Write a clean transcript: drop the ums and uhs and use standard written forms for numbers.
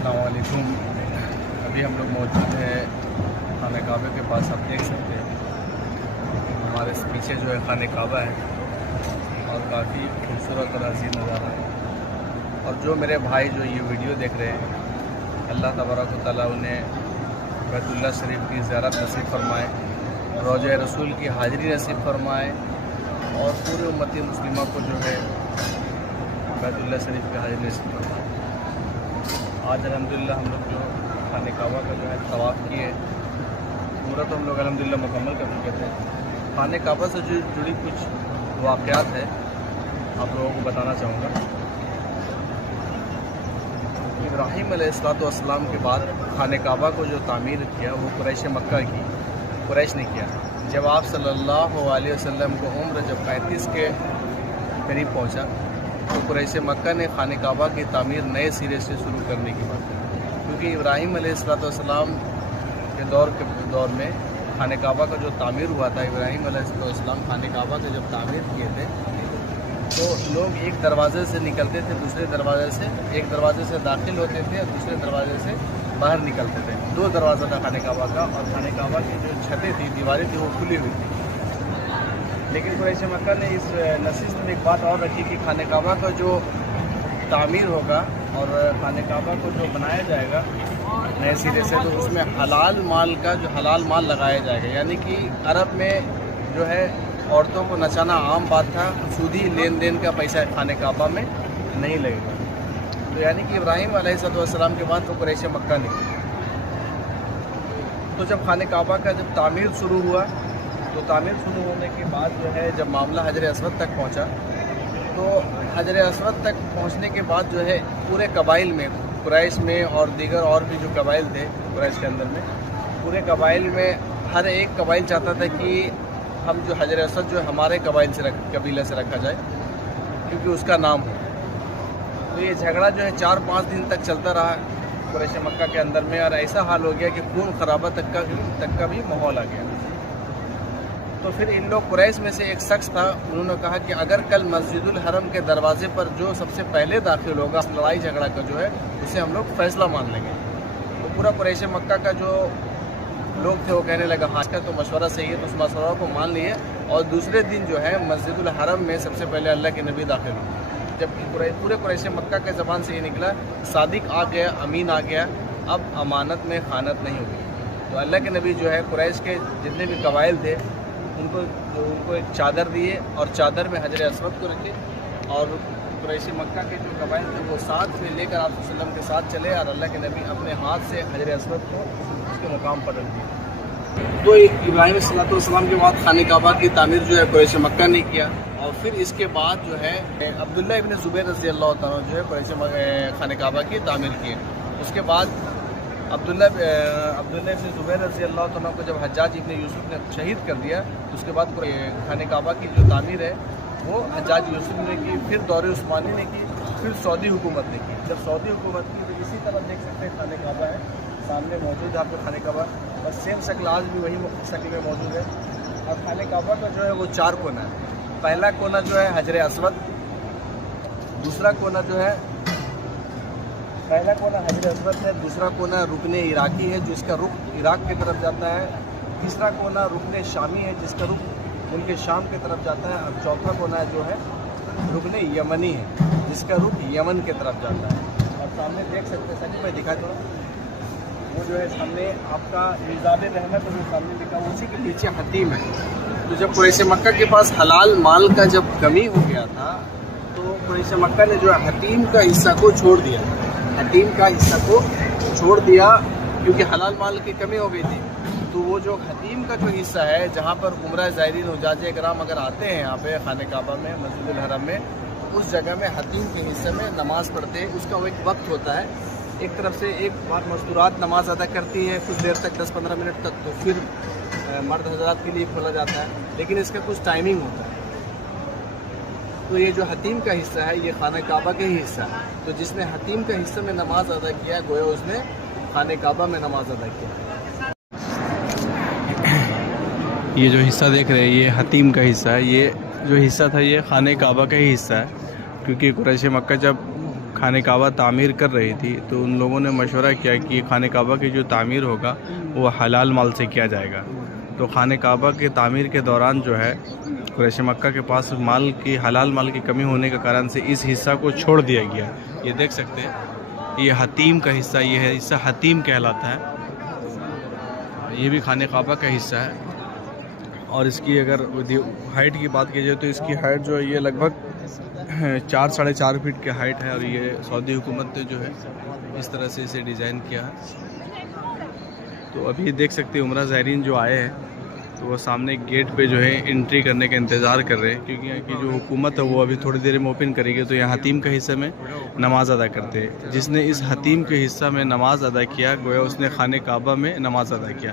अस्सलाम वालेकुम। अभी हम लोग मौजूद हैं खाने काबा के पास। आप देख सकते हैं हमारे पीछे जो है खाने काबा है और काफ़ी खूबसूरत और हसीन नज़ारा है। और जो मेरे भाई जो ये वीडियो देख रहे हैं, अल्लाह तबारक व तआला उन्हें बैतुल्लाह शरीफ की ज़ियारत नसीब फरमाए, रोज़ा रसूल की हाज़िरी नसीब फरमाए और पूरे उम्मती मुस्लिमा को जो है बैतुल्लाह शरीफ की हाज़िरी नसीब फरमाए। आज अल्हम्दुलिल्लाह हम लोग जो खाने काबा का जो है तवाफ़ किए, पूरा तो हम लोग अल्हम्दुलिल्लाह मुकम्मल कर चुके थे। खाने काबा से जो जुड़ी कुछ वाक़यात है आप लोगों को बताना चाहूँगा। इब्राहीम अलैहिस्सलाम के बाद खाने काबा को जो तामीर किया वो कुरैश मक्का की, कुरैश ने किया। जब आप सल्लल्लाहु अलैहि वसल्लम को उम्र जब 35 के करीब पहुँचा तो कुरैश मक्का ने खाने काबा की तामीर नए सिरे से शुरू करने की बात की, क्योंकि इब्राहीम अलैहिस्सलाम के दौर में खाने काबा का जो तामीर हुआ था, इब्राहीम अलैहिस्सलाम खाने काबा का जब तामीर किए थे तो लोग एक दरवाज़े से निकलते थे, दूसरे दरवाज़े से, एक दरवाज़े से दाखिल होते थे और दूसरे दरवाज़े से बाहर निकलते थे। 2 दरवाज़ा था खाने काबा का और खाने काबा की जो छतें थी, दीवारें थी, वो खुली हुई थी। लेकिन कुरैश मक्का ने इस नसीहत में एक बात और रखी कि खाने काबा का जो तामीर होगा और खाने काबा को जो बनाया जाएगा नए सिरे से, तो उसमें हलाल माल का जो हलाल माल लगाया जाएगा। यानी कि अरब में जो है औरतों को नचाना आम बात था, सूदी लेन देन का पैसा खाने काबा में नहीं लगेगा। तो यानी कि इब्राहीम अलैहिस्सलाम के बाद तो कुरैश मक्का ने, तो जब खाने काबा का जब तामीर शुरू हुआ तो तामीर शुरू होने के बाद जो है जब मामला हजर अस्वद तक पहुंचा, तो हजर अस्वद तक पहुंचने के बाद जो है पूरे कबाइल में, कुरैश में और दीगर और भी जो कबाइल थे कुरैश के अंदर में, पूरे कबाइल में हर एक कबाइल चाहता था कि हम जो हजर अस्वद जो हमारे कबाइल से कबीले से रखा जाए, क्योंकि उसका नाम हो। तो ये झगड़ा जो है 4-5 दिन तक चलता रहा कुरैश मक्का के अंदर में, और ऐसा हाल हो गया कि खून खराबा तक का भी माहौल आ गया। तो फिर इन लोग कुरैश में से एक शख्स था, उन्होंने कहा कि अगर कल मस्जिदुल हरम के दरवाजे पर जो सबसे पहले दाखिल होगा लड़ाई झगड़ा का जो है उसे हम लोग फैसला मान लेंगे। तो पूरा कुरैश मक्का का जो लोग थे वो कहने लगा हाँ का तो मशवरा सही है, तो उस मशवरा को मान लिए और दूसरे दिन जो है मस्जिदुल हरम में सबसे पहले अल्लाह के नबी दाखिल हुए। जब पूरे कुरैश मक्का के ज़बान से ये निकला सादिक आ गया, अमीन आ गया, अब अमानत में खानत नहीं हुई। तो अल्लाह के नबी जो है कुरैश के जितने भी कबाइल थे उनको एक चादर दिए और चादर में हजर अस्वद को रखे, और कुरैश मक्का के जो कबाइल थे वो साथ में लेकर आप वसल्लम के साथ चले और अल्लाह के नबी अपने हाथ से हजर अस्वद को उसके मुकाम पर रख दिया। तो इब्राहीम अलैहिस्सलाम के बाद खाने काबा की तामीर जो है कुरैश मक्का ने किया, और फिर इसके बाद जो है अब्दुल्लाह इब्न ज़ुबैर रज़ी अल्लाह तआला जो है कुरैश खाने काबा की तामीर किए। उसके बाद अब्दुल्लाह इब्न ज़ुबैर रज़ी अल्लाह तआला को जब हज्जाज इब्न यूसुफ ने शहीद कर दिया, तो उसके बाद खाने काबा की जो तामीर है वो हज्जाज यूसुफ ने की, फिर दौर उस्मानी ने की, फिर सऊदी हुकूमत ने की। जब सऊदी हुकूमत की तो इसी तरह देख सकते हैं खाने काबा है सामने मौजूद है आपको खाने काबा, और सेम शक्ल आज भी वही शक्ल में मौजूद है। और खाने काबा का जो है वो 4 कोना है। पहला कोना जो है हजर अस्वद, दूसरा कोना जो है पहला कोना हजर अस्वद है, दूसरा कोना रुकने इराकी है जिसका रुख इराक की तरफ जाता है, तीसरा कोना रुकने शामी है जिसका रुख मुल्क शाम की तरफ जाता है, और चौथा कोना जो है रुकने यमनी है जिसका रुख यमन की तरफ जाता है। और सामने देख सकते हैं, सच में दिखा थोड़ा, वो जो है सामने आपका मिज़ाब रहमत जो सामने लिखा, उसी के पीछे हतीम है। तो जब कुरैश मक्का के पास हलाल माल का जब कमी हो गया था तो कुरैश मक्का ने जो है हतीम का हिस्सा को छोड़ दिया, हतीम का हिस्सा को छोड़ दिया क्योंकि हलाल माल की कमी हो गई थी। तो वो जो हतीम का जो हिस्सा है, जहाँ पर उम्रा ज़ायरीन हुज्जाज इकराम अगर आते हैं यहाँ पे खाने काबा में, मस्जिदुल हरम में, उस जगह में हतीम के हिस्से में नमाज़ पढ़ते हैं। उसका वो एक वक्त होता है, एक तरफ से एक बार मस्तूरात नमाज़ अदा करती है कुछ देर तक, 10-15 मिनट तक, तो फिर मर्द हजरात के लिए खोला जाता है, लेकिन इसका कुछ टाइमिंग होता है। तो ये जो हतीम का हिस्सा है ये खाने काबा का ही हिस्सा है। तो जिसने हतीम का हिस्से में नमाज अदा किया गोया उसने खाने काबा में नमाज अदा किया। ये जो हिस्सा देख रहे हैं ये हतीम का हिस्सा है। ये जो हिस्सा था ये खाने काबा का ही हिस्सा है, क्योंकि कुरैश मक्का जब خانہ کعبہ تعمیر کر رہی تھی تو ان لوگوں نے مشورہ کیا کہ خانہ کعبہ کی جو تعمیر ہوگا وہ حلال مال سے کیا جائے گا. تو خانہ کعبہ کے تعمیر کے دوران جو ہے قریش مکہ کے پاس حلال مال کی کمی ہونے کے کارن سے اس حصہ کو چھوڑ دیا گیا. یہ دیکھ سکتے ہیں یہ حتیم کا حصہ، یہ ہے حصہ حتیم کہلاتا ہے. یہ بھی خانہ کعبہ کا حصہ ہے. اور اس کی اگر ہائٹ کی بات کی جائے تو اس کی ہائٹ جو ہے یہ لگ بھگ 4-4.5 فٹ کی ہائٹ ہے. اور یہ سعودی حکومت نے جو ہے اس طرح سے اسے ڈیزائن کیا ہے. تو ابھی دیکھ سکتے ہیں عمرہ زائرین جو آئے ہیں تو وہ سامنے گیٹ پہ جو ہے انٹری کرنے کا انتظار کر رہے ہیں، کیونکہ یہاں کی جو حکومت ہے وہ ابھی تھوڑی دیر میں اوپن کرے گی. تو یہاں حتیم کا حصہ میں نماز ادا کرتے ہیں. جس نے اس حتیم کے حصہ میں نماز ادا کیا گویا اس نے خانہ کعبہ میں نماز ادا کیا.